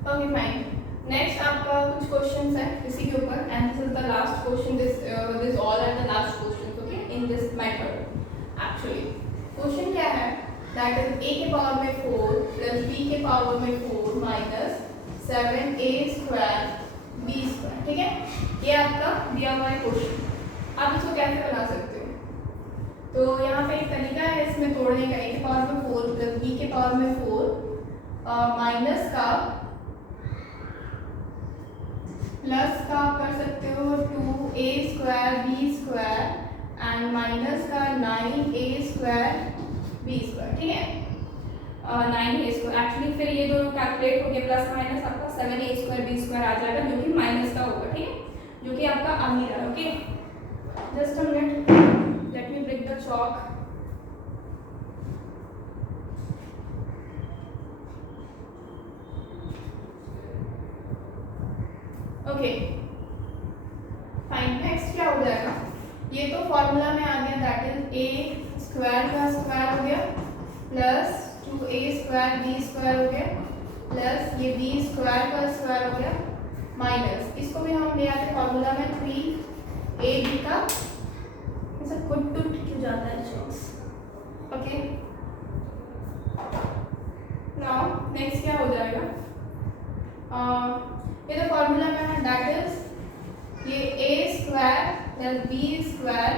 Okay fine. Next आपका कुछ questions है इसी के ऊपर and this is the last question, this all are the last questions okay in this method. Actually question क्या है, दैट इज a के पावर में 4 प्लस b के पावर में 4 minus 7a square b square. ठीक है, ये आपका दिया हुआ है क्वेश्चन। आप इसको कैसे बना सकते हो? तो यहाँ पे एक तरीका है इसमें तोड़ने का, a के पावर में 4 प्लस b के पावर में 4 माइनस का प्लस का आप कर सकते हो 2a square b square and minus का 9a स्क्वायर b स्क्वायर। ठीक है, 9a स्क्वायर एक्चुअली फिर ये दोनों कैलकुलेट हो गया, प्लस माइनस आपका 7a स्क्वायर b स्क्वायर आ जाएगा जो कि माइनस का होगा। ठीक है, जो कि आपका आ ही रहा है। Okay, just a minute, let me break the chalk. Okay fine, next क्या हो जाएगा, ये तो फॉर्मूला में आ गया, दैट इज a स्क्वायर का स्क्वायर हो गया plus 2a square b square हो गया प्लस ये b स्क्वायर का स्क्वायर हो गया माइनस इसको भी हम ले आते फॉर्मूला में 3ab का, ऐसा कुट टूट क्यों जाता है चॉक्स। ओके, नाउ नेक्स्ट क्या हो जाएगा, ये तो फॉर्मूला में है, दैट इज ये a square plus b square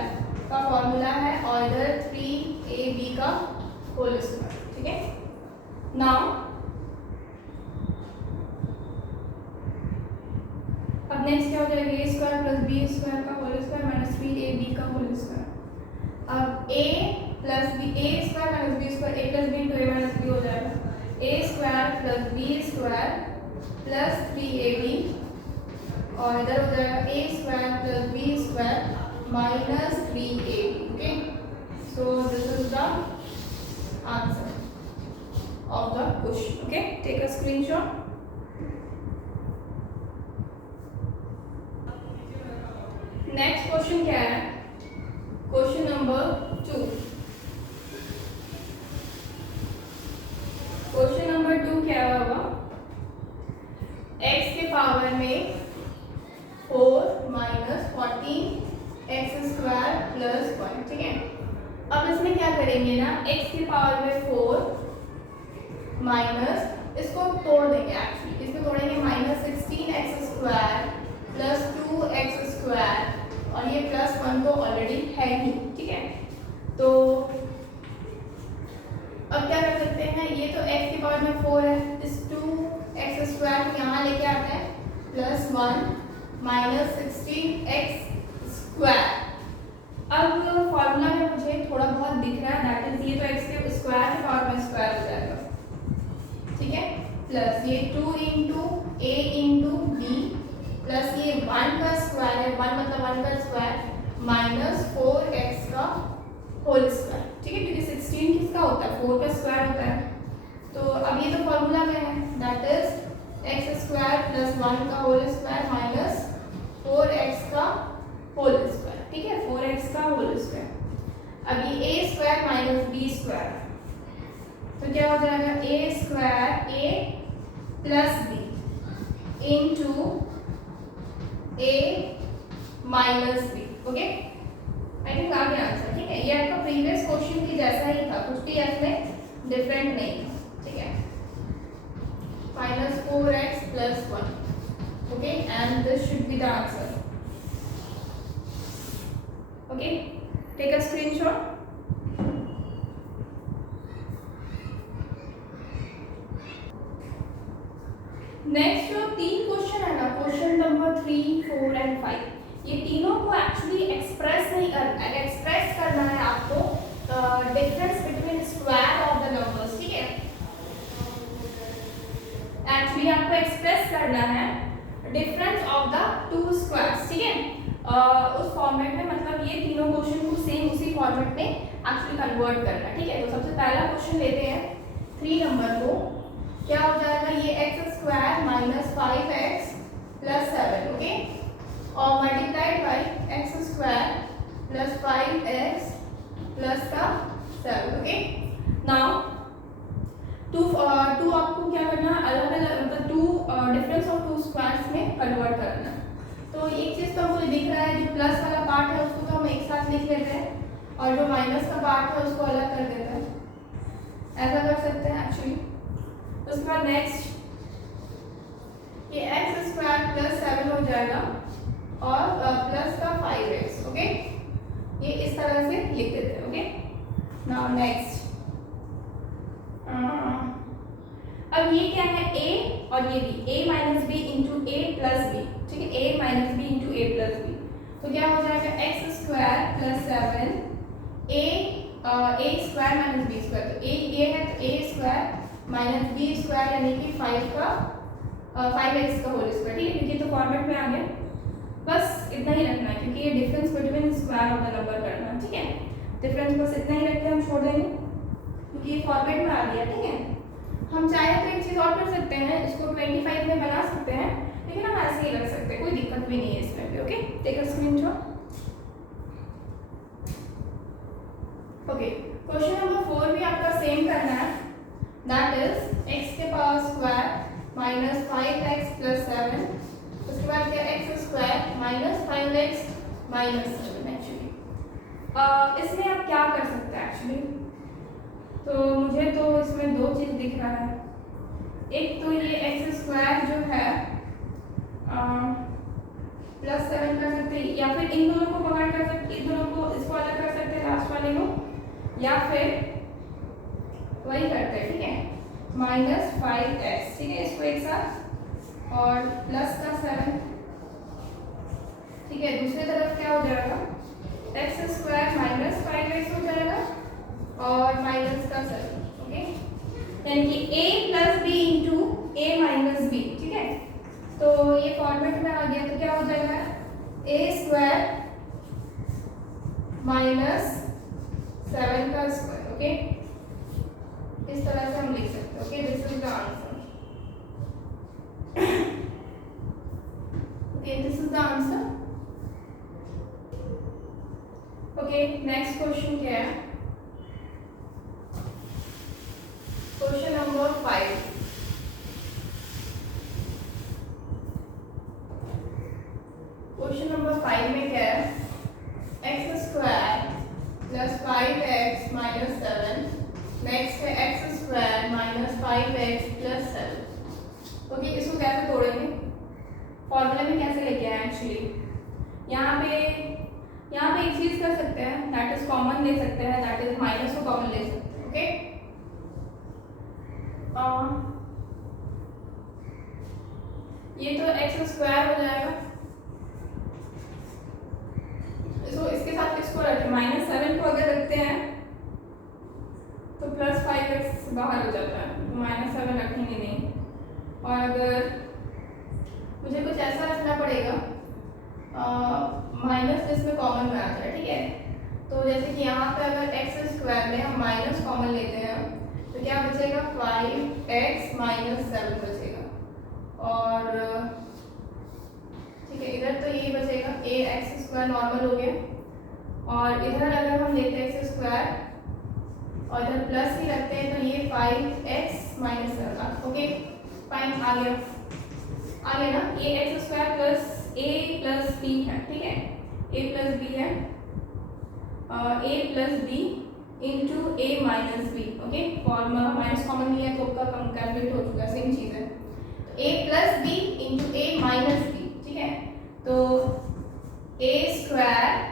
का फॉर्मूला है और इधर 3ab का होल स्क्वायर। ठीक है, नाउ अब नेक्स्ट क्या हो जाएगा, a square plus b square का होल स्क्वायर माइनस 3ab का होल स्क्वायर। अब a plus b, a square minus b square, a plus b into a minus b हो जाएगा, a square plus b square plus 3ab और इधर हो जाएगा a square plus b square minus 3ab। Okay, so this is the answer of the question. Okay, take a screenshot. Next question क्या है, question number 2। Question number 2 क्या होगा, x के power में 4 माइनस 14 एक्स स्क्वायर प्लस 1। ठीक है, अब इसमें क्या करेंगे ना, x के पावर में 4 माइनस इसको तोड़ देंगे, एक्चुअली इसको तोड़ेंगे minus 16 x square plus 2 x square और ये प्लस 1 तो ऑलरेडी है ही। ठीक है, तो अब क्या कर सकते हैं, ये तो x के पावर में 4 है, इस 2 एक्स स्क्वायर को यहाँ लेके आते हैं प्लस 1 माइनस 16 एक्स स्क्वायर। अब फॉर्मूला में मुझे थोड़ा बहुत दिख रहा है, दैट इज ये तो x के स्क्वायर के पावर में स्क्वायर हो जाएगा। ठीक है, प्लस ये 2 into a into b plus ये 1 का स्क्वायर है, 1 मतलब 1 का स्क्वायर माइनस 4x का होल स्क्वायर। ठीक है, क्योंकि 16 किसका होता है, 4 का स्क्वायर होता है। तो अब ये तो फॉर्मूला में है, that is x square plus 1 का होल स्क्वायर माइनस 4x का होल स्क्वायर। ठीक है, 4x का होल स्क्वायर। अब ये a square minus b square, तो क्या हो जाएगा, a square a plus b into a minus b। Okay, I think आ गया आंसर। ठीक है, ये आपका प्रीवियस क्वेश्चन की जैसा ही था, कुछ भी इसमें डिफरेंट नहीं था। ठीक है, minus 4x plus 1। Okay, and this should be the answer. Okay, take a screenshot. Next जो 3 क्वेश्चन है ना, क्वेश्चन नंबर 3, 4 एंड 5, ये तीनों को एक्चुअली एक्सप्रेस करना है आपको, difference between square of the numbers. ठीक है, एक्चुअली आपको एक्सप्रेस करना है difference of the two squares. ठीक है, उस फॉर्मेट में, मतलब ये तीनों क्वेश्चन को सेम उसी फॉर्मेट में एक्चुअली कन्वर्ट करना है। ठीक है, तो सबसे पहला क्वेश्चन लेते हैं 3 नंबर को। क्या हो जाएगा, ये x square minus 5x plus 7। Okay, और multiplied by x square plus 5x plus का 7। ओके, नाउ टू आपको क्या करना है, अलग अलग मतलब टू दिख रहा है, जो प्लस वाला पार्ट है उसको तो हम एक साथ लिख लेते हैं और जो माइनस का पार्ट है उसको अलग कर देते हैं, ऐसा कर सकते हैं एक्चुअली। उसके बाद नेक्स्ट ये एक्स स्क्वायर प्लस 7 हो जाएगा और प्लस का 5x, ओके, ये इस तरह से लिख देते हैं, ओके। नाउ नेक्स्ट अब ये क्या है, a और ये b, a minus B into A plus B, ठीक है, a minus B into A plus B, तो क्या हो जाएगा X square plus 7 a square minus B square, तो ये है तो a square minus B square यानी कि 5x का होल स्क्वायर, ठीक है, क्योंकि तो फॉर्मेट में आ गया, बस इतना ही रखना है क्योंकि ये डिफरेंस बिटवीन स्क्वायर और द नंबर करना है, ठीक है, डिफरेंस बस इतना ही रख के हम छोड़ देंगे क्योंकि ये फॉर्मेट में आ गया, ठीक है। हम चाहे तो एक चीज़ और कर सकते हैं, इसको 25 में बना सकते हैं, लेकिन हम ऐसे ही रख सकते हैं, कोई दिक्कत भी नहीं है इसमें भी, okay. Take a screenshot. Okay, question number 4 भी आपका सेम करना है, दैट इज एक्स के power square minus 5x plus 7, उसके बाद क्या X square minus 5x minus 7 actually. इसमें आप क्या कर सकते हैं एक्चुअली, तो मुझे तो इसमें दो चीज़ दिख रहा है, एक तो ये एक्स स्क्वायर जो है प्लस 7 कर सकते हैं, या फिर इन दोनों को पकड़ कर सकते, इन दोनों को इसको अलग कर सकते हैं लास्ट वाले को, या फिर वही करते हैं, ठीक है, माइनस 5x, ठीक है, इसको एक साथ और प्लस का 7, ठीक है। दूसरी तरफ क्या हो जाएगा, एक्स स्क्वायर माइनस 5x हो जाएगा और माइनस का 7, ओके, यानी कि a plus B into A minus B, ठीक है, तो ये फॉर्मेट में आ गया, तो क्या हो जाएगा a स्क्वायर माइनस 7 का स्क्वायर, ओके, इस तरह से हम लिख सकते हैं, okay, this is the answer, okay, this is the answer, okay. Next question क्या है, क्वेश्चन नंबर 5, क्वेश्चन नंबर 5 में क्या है, x square plus 5x minus 7, next है x square minus 5x plus 7, okay, इसको कैसे तोड़ेंगे, फॉर्मूले में कैसे लेके आए एक्चुअली, यहाँ पे एक चीज कर सकते हैं, दैट इज कॉमन ले सकते हैं, दैट इज माइनस को कॉमन ले सकते हैं, ओके। ये तो एक्स स्क्वायर हो जाएगा, इसको इसके साथ इसको रखें, माइनस 7 को अगर रखते हैं तो प्लस 5x बाहर हो जाता है, तो माइनस 7 रखेंगे नहीं, और अगर मुझे कुछ ऐसा रखना पड़ेगा माइनस जिसमें कॉमन में आ जाए, ठीक है, तो जैसे कि यहाँ पे अगर एक्स स्क्वायर में हम माइनस कॉमन लेते हैं तो क्या बचेगा, 5x माइनस 7 बचेगा, और ठीक है, इधर तो यही बचेगा, a एक्स स्क्वायर नॉर्मल हो गया, और इधर अगर हम लेते हैं एक्स स्क्वायर और इधर प्लस ही रखते हैं तो ये 5x माइनस 7, ओके, फाइन, आ गया ना, ये x square plus a plus B है, ठीक है, a प्लस बी है, a plus B into A minus B, okay, formula minus common लिया तो आपका कैलकुलेट हो चुका है, सेम चीज़ है, तो a plus B into A minus B, ठीक है, तो a square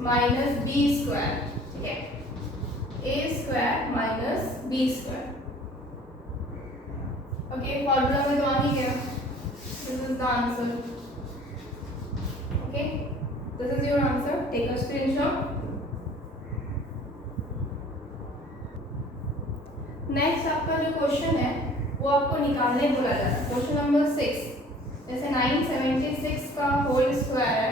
minus B square, ठीक है, a square minus B square, okay, formula में तो आ ही गया, this is the answer, okay, this is your answer, take a screenshot. Next आपका जो क्वेश्चन है वो आपको निकालने बोला जा रहा है, क्वेश्चन नंबर 6, जैसे 976 का होल स्क्वायर है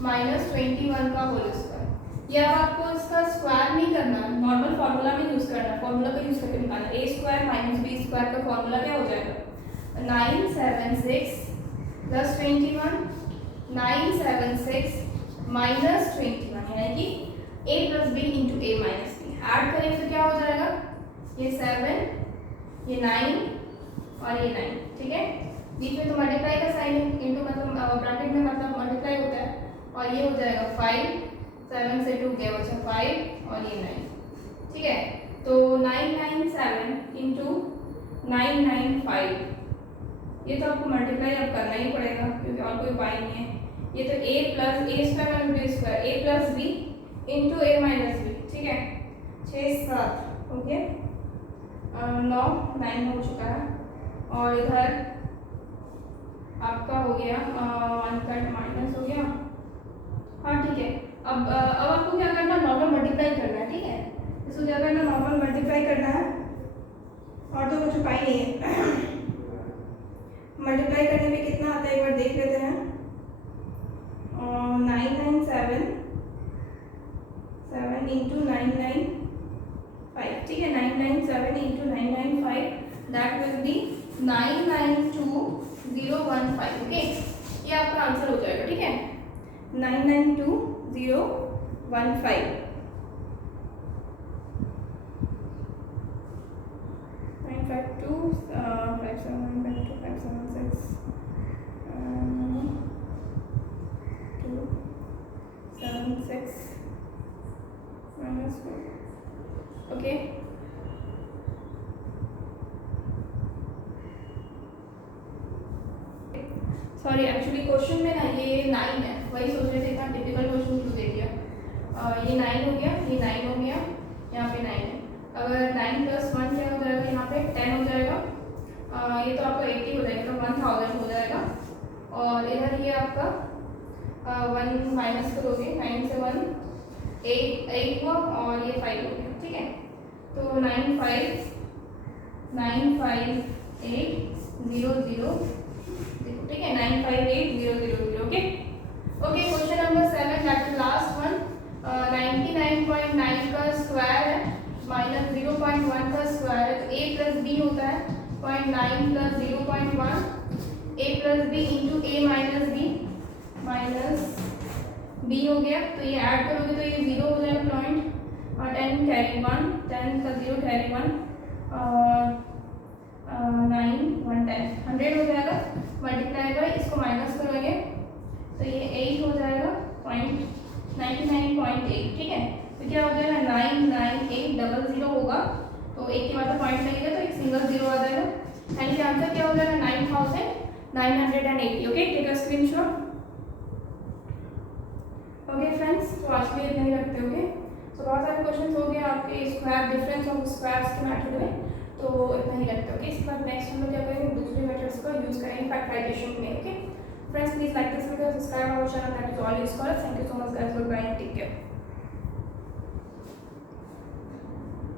माइनस 21 का होल स्क्वायर, ये अब आपको इसका स्क्वायर नहीं करना, नॉर्मल फार्मूला में यूज करना है, फार्मूला का यूज करके निकालना, a square minus B square का फार्मूला क्या हो जाएगा, 976 प्लस 21, 976 माइनस 21, यानी कि a plus B into A minus B, add करेंगे तो क्या हो जाएगा, ये 7, ये 9 और ये 9, ठीक है, बीच में तो मल्टीप्लाई का साइन है, इंटू मतलब ब्रैकेट में मतलब मल्टीप्लाई होता है, और ये हो जाएगा 5, 7 से 2 गया बचा 5 और ये 9, ठीक है। तो 997 इंटू 995, ये तो आपको मल्टीप्लाई अब करना ही पड़ेगा क्योंकि और कोई उपाय नहीं है। ये तो a प्लस ए स्क्वायर और B square, a plus B into A minus B, ठीक है। 6 7 ओके, 9 9 हो चुका है, और इधर आपका हो गया 1 कट माइनस हो गया। हाँ ठीक है, अब आपको क्या करना है, नॉर्मल मल्टीप्लाई करना है, ठीक है। इसको क्या करना है, नॉर्मल मल्टीप्लाई करना है, और तो कुछ उपाय नहीं है। मल्टीप्लाई करने में कितना आता है एक बार देख लेते हैं। 997 7 इंटू 995, ठीक है। 997 into 995 that will be 992015, okay. ये आपका आंसर हो जाएगा, ठीक है। 992015, 952 579 576 276 minus 4, okay. Sorry, actually question में ना ये 9 है, वही सोच रहे थे इतना टिपिकल क्वेश्चन क्यों दे दिया। ये 9 हो गया, ये 9 हो गया, यहाँ पे 9 है। अगर 9 प्लस 1 क्या हो जाएगा, यहाँ पे 10 हो जाएगा। ये तो आपका 80 हो जाएगा, तो 1000 हो जाएगा। और इधर ये आपका 1 माइनस करोगे, 9 से 1 8 हुआ, और ये 5 हो गया, ठीक है। तो 95800, ठीक है। 958000, okay. Okay, question number 7 that is last one. 99.9 का स्क्वायर है माइनस 0.1 का स्क्वायर है, तो a प्लस बी होता है 0.9 plus 0.1 a plus B into A minus B हो गया। तो ये ऐड करोगे तो ये 0 हो जाएगा पॉइंट, और 10 कैरी 1, 10 का 0 कैरी 1, 9 1 10 100 हो जाएगा। मल्टीप्लाई बाय इसको माइनस करोगे तो ये 8 हो जाएगा, 99.8, ठीक है। तो क्या हो जाएगा, 99800 होगा, तो एक के बाद पॉइंट लगेगा तो एक सिंगल 0 आ जाएगा, यानी कि आंसर क्या हो जाएगा 9980, okay. Take a screenshot. Okay friends, तो आज के लिए इतना ही रखते होगे। तो बहुत सारे क्वेश्चन हो गए आपके स्क्वायर, डिफरेंस ऑफ स्क्वायर्स के मेथड में, तो इतना ही रखते होगे। इसके बाद नेक्स्ट हम लोग क्या करेंगे, दूसरे मेथड्स का यूज करेंगे फैक्टराइजेशन में, okay friends. Please like this video, subscribe our channel, that is all use for us. Thank you so much guys, goodbye, take care.